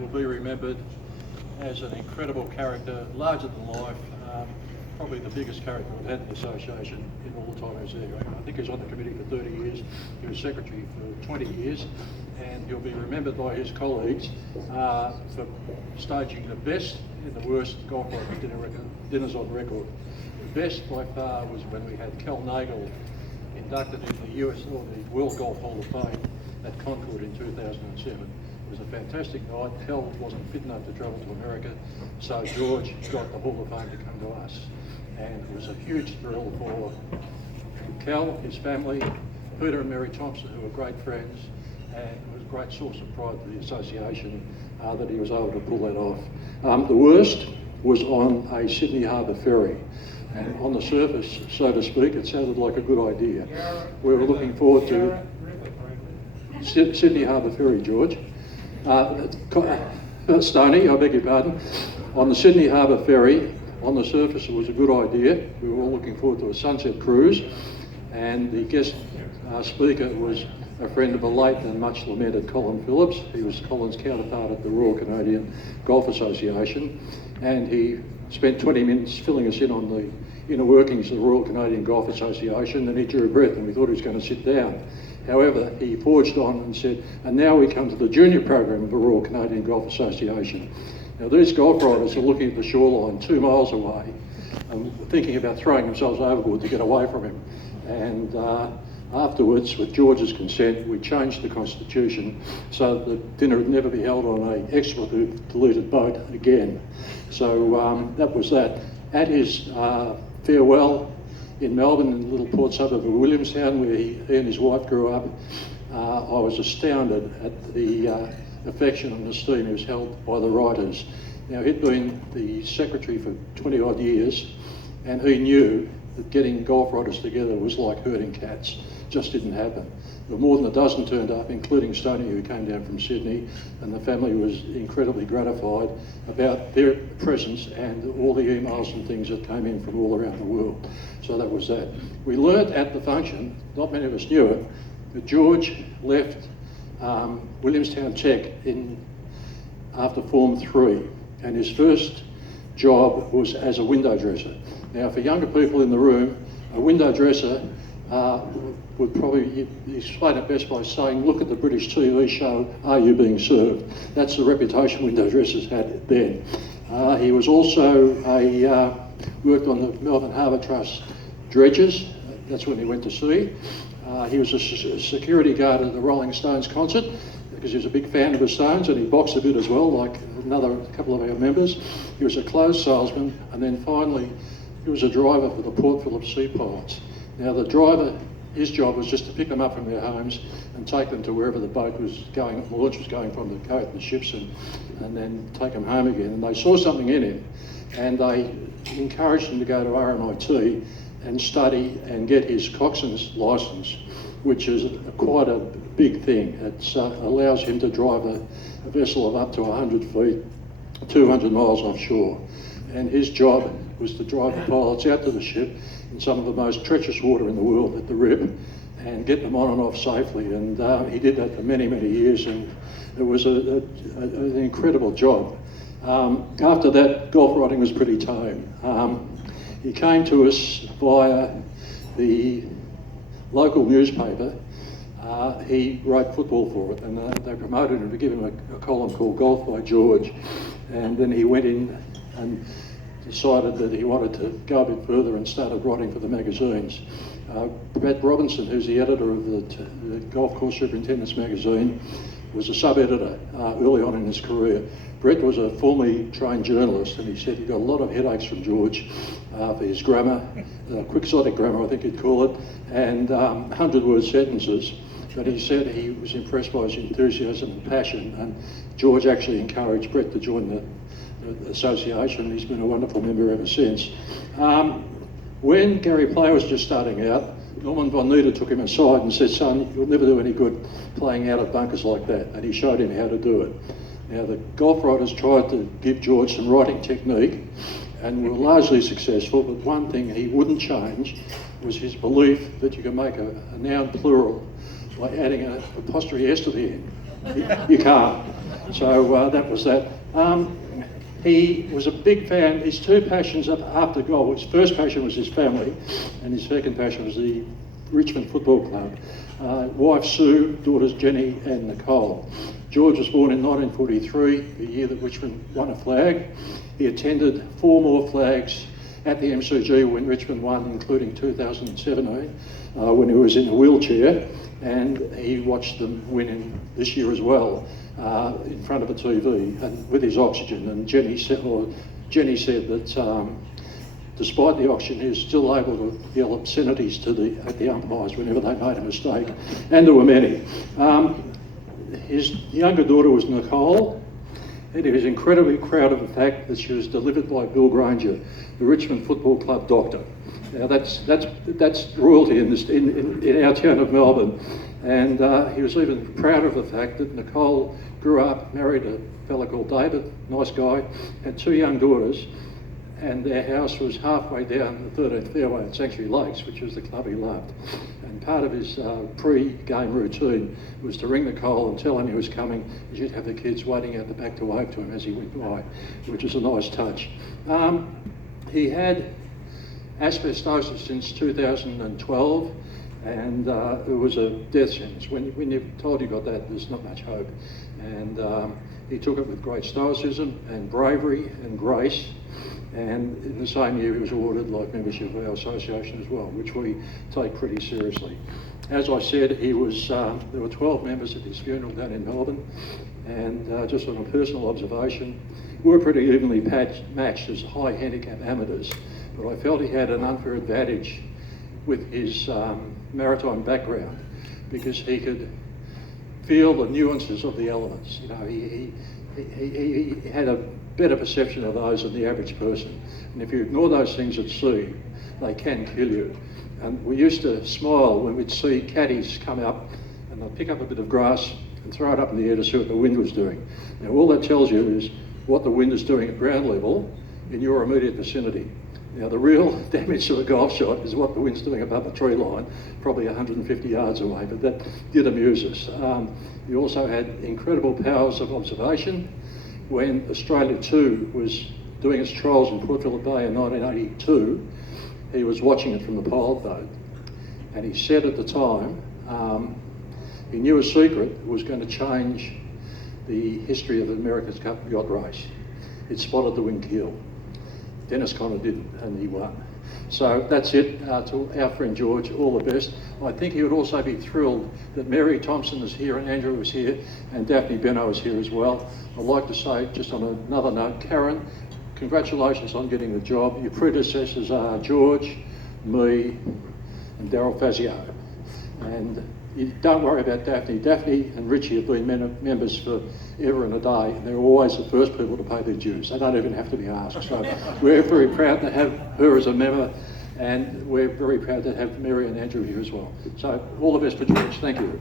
will be remembered as an incredible character, larger than life, probably the biggest character we've had in the association in all the time he was there. I think he was on the committee for 30 years, he was secretary for 20 years, and he'll be remembered by his colleagues for staging the best and the worst golf dinners on record. The best by far was when we had Cal Nagel inducted in the US or the World Golf Hall of Fame at Concord in 2007. It was a fantastic night. Cal wasn't fit enough to travel to America, so George got the Hall of Fame to come to us. And it was a huge thrill for Cal, his family, Peter and Mary Thompson, who were great friends, and it was a great source of pride for the association that he was able to pull that off. The worst was on a Sydney Harbour ferry. And on the surface, so to speak, it sounded like a good idea. We were looking forward to Sydney Harbour ferry, George. Stoney, I beg your pardon. On the Sydney Harbour ferry, on the surface it was a good idea. We were all looking forward to a sunset cruise, and the guest speaker was a friend of the late and much lamented Colin Phillips. He was Colin's counterpart at the Royal Canadian Golf Association, and he spent 20 minutes filling us in on the inner workings of the Royal Canadian Golf Association, and he drew a breath and we thought he was going to sit down. However, he forged on and said, and now we come to the junior program of the Royal Canadian Golf Association. Now these golf riders are looking at the shoreline 2 miles away, thinking about throwing themselves overboard to get away from him. And afterwards, with George's consent, we changed the constitution so that the dinner would never be held on an expletive-diluted boat again. So that was that. At his farewell in Melbourne, in the little port suburb of Williamstown, where he and his wife grew up, I was astounded at the affection and esteem he was held by the writers. Now, he'd been the secretary for 20 odd years, and he knew that getting golf writers together was like herding cats. Just didn't happen. There were more than a dozen turned up, including Stoney, who came down from Sydney, and the family was incredibly gratified about their presence and all the emails and things that came in from all around the world. So that was that. We learnt at the function, not many of us knew it, that George left Williamstown Tech after Form 3, and his first job was as a window dresser. Now, for younger people in the room, a window dresser would probably explain it best by saying, look at the British TV show, Are You Being Served? That's the reputation window dressers had then. He was also worked on the Melbourne Harbour Trust dredges. That's when he went to sea. He was a security guard at the Rolling Stones concert because he was a big fan of the Stones, and he boxed a bit as well, like another couple of our members. He was a clothes salesman, and then finally he was a driver for the Port Phillip Sea Pilots. Now the driver, his job was just to pick them up from their homes and take them to wherever the boat was going, the launch was going from, the coat, the ships, and then take them home again. And they saw something in him, and they encouraged him to go to RMIT and study and get his coxswain's licence, which is quite a big thing. It allows him to drive a vessel of up to 100 feet, 200 miles offshore. And his job was to drive the pilots out to the ship in some of the most treacherous water in the world at the Rib and get them on and off safely. And he did that for many, many years, and it was an incredible job. After that, golf writing was pretty tame. He came to us via the local newspaper. He wrote football for it, and they promoted him to give him a column called Golf by George. And then he went in and decided that he wanted to go a bit further and started writing for the magazines. Brett Robinson, who's the editor of the Golf Course Superintendent's magazine, was a sub-editor early on in his career. Brett was a formerly trained journalist, and he said he got a lot of headaches from George for his grammar, quixotic grammar I think he'd call it, and 100-word sentences. But he said he was impressed by his enthusiasm and passion, and George actually encouraged Brett to join the association. He's been a wonderful member ever since. When Gary Player was just starting out, Norman von Nieder took him aside and said, son, you'll never do any good playing out of bunkers like that, and he showed him how to do it. Now the golf writers tried to give George some writing technique and were largely successful, but one thing he wouldn't change was his belief that you can make a noun plural by adding an apostrophe S to the end. You can't. So that was that. He was a big fan. His two passions after golf, his first passion was his family, and his second passion was the Richmond Football Club. Wife Sue, daughters Jenny and Nicole. George was born in 1943, the year that Richmond won a flag. He attended 4 more flags at the MCG when Richmond won, including 2017, when he was in a wheelchair, and he watched them win this year as well, in front of a TV and with his oxygen. And Jenny said that despite the oxygen, he was still able to yell obscenities at the umpires whenever they made a mistake, and there were many. His younger daughter was Nicole, and he was incredibly proud of the fact that she was delivered by Bill Granger, the Richmond Football Club doctor. Now that's royalty in our town of Melbourne, and he was even proud of the fact that Nicole grew up, married a fella called David, nice guy, had 2 young daughters, and their house was halfway down the 13th fairway at Sanctuary Lakes, which was the club he loved. And part of his pre-game routine was to ring Nicole and tell him he was coming. He'd have the kids waiting out the back to wave to him as he went by, which was a nice touch. He had asbestosis since 2012, and it was a death sentence. When you're told you got that, there's not much hope. And he took it with great stoicism and bravery and grace. And in the same year, he was awarded life membership of our association as well, which we take pretty seriously. As I said, there were 12 members at his funeral down in Melbourne, and just on a personal observation, we were pretty evenly matched as high handicap amateurs, but I felt he had an unfair advantage with his maritime background, because he could feel the nuances of the elements. You know, he had a better perception of those than the average person. And if you ignore those things at sea, they can kill you. And we used to smile when we'd see caddies come up and they'd pick up a bit of grass and throw it up in the air to see what the wind was doing. Now all that tells you is what the wind is doing at ground level in your immediate vicinity. Now the real damage to a golf shot is what the wind's doing above the tree line, probably 150 yards away, but that did amuse us. He also had incredible powers of observation. When Australia 2 was doing its trials in Port Phillip Bay in 1982, he was watching it from the pilot boat, and he said at the time he knew a secret was going to change the history of the America's Cup yacht race. It spotted the wind keel. Dennis Conner didn't, and he won. So that's it. To our friend George, all the best. I think he would also be thrilled that Mary Thompson is here and Andrew was here and Daphne Benno is here as well. I'd like to say, just on another note, Karen, congratulations on getting the job. Your predecessors are George, me and Daryl Fazio. And you don't worry about Daphne. Daphne and Richie have been members for ever and a day, and they're always the first people to pay their dues. They don't even have to be asked. So we're very proud to have her as a member, and we're very proud to have Mary and Andrew here as well. So all the best for George. Thank you.